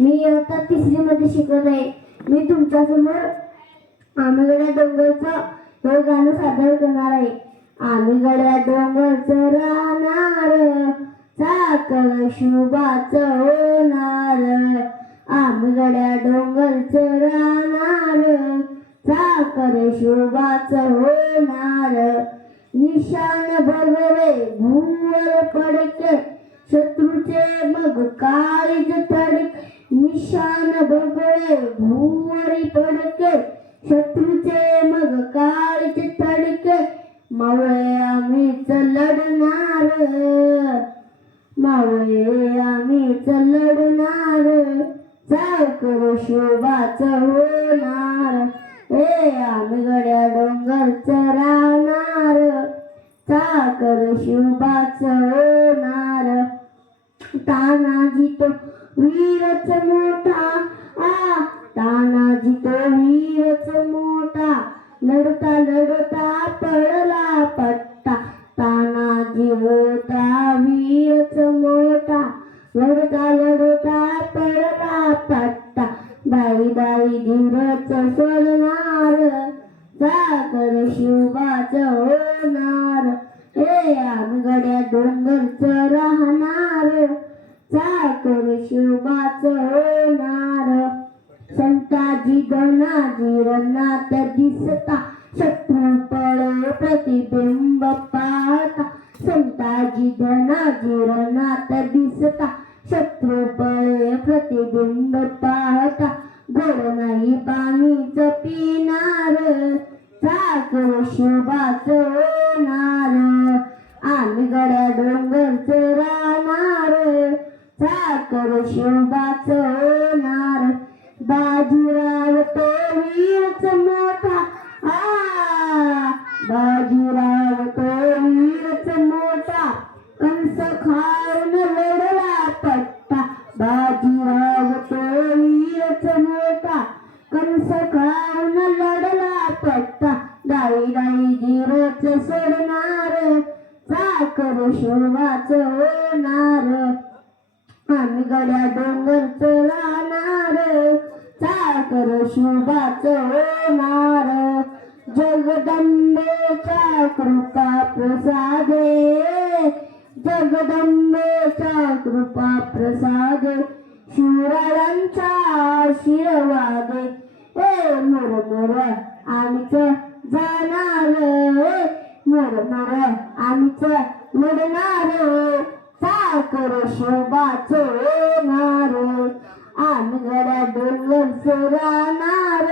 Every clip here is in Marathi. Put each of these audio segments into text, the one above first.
मी इयत्ता तिसरीमध्ये शिकत आहे. मी तुमच्यासमोर आम्ही डोंगरचं हे गाणं सादर करणार आहे. आम्ही गड्या डोंगरचं राहणार साखर शुभाच होणार. आम्ही गड्या डोंगरचं राहणार साखर शुभाच होणार. निशान भगवे भूवर पडके शत्रूचे मग काळीज तडके ईशान भगळे भूवरी पडके शत्रूचे मग काळीचे तडके मावळे आम्हीच लढणार. मावळे आम्हीच लढणार. साखर शोभाच होणार. हे आम्ही गड्या डोंगरच राहणार. चाकर शोभाच होणार. तानाजी तो वीरच मोठा. आ तानाजी तो वीरच मोठा. लढता लढता पडला पट्टा. तानाजी होता वीरच मोठा. लढता लढता पडला पट्टा. बाई बाई धीरच सोडणार. साखर शिवाच होणार. हे आमगड्या डोंगरच राहणार. साखर शिवबाच होणार संताजी गणाजी रणात दिसता. शत्रू पळ प्रतिबिंब पाहता. संताजी धनाजी रणात दिसता. शत्रू पळ प्रतिबिंब पाहता. गोड नाही पाणीच पिणार साखर शिवबाच होणार आम्ही गड्या डोंगरच राहणार. साखर शिवबाच होणार बाजीराव तो वीरच मोठा. आ बाजीराव तो वीरच मोठा. कंस खाऊन लढला पट्टा. बाजीराव तो वीरच मोठा. कंस खाऊन लढला पट्टा. गाई गाई धीरच सोडणार. साखर शिवबाच होणार आम्ही गड्या डोंगर चलाणार चाकर शुभाच होणार. जगदंबेच्या कृपा प्रसादे. जगदंबेच्या कृपा प्रसादे. शिवरायांच्या आशीर्वादे. ए मुरमुर आमच जाणार. मुरमुर आमच लढणार. साखर शोभाच नारे. आमगड्या गड्या डोंगर राहणार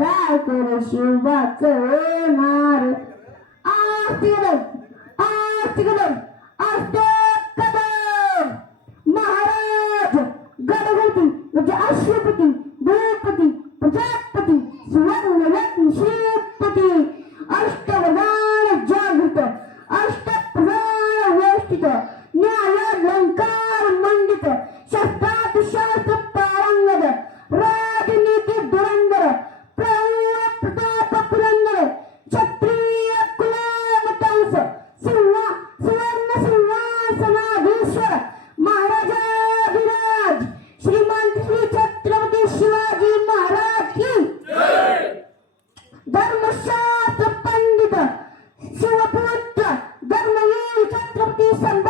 साखर शोभाच नारे. आस्ते कदम आस्ते Kadam dan masa depan kita. Sewaktu dan mengucap terpisah.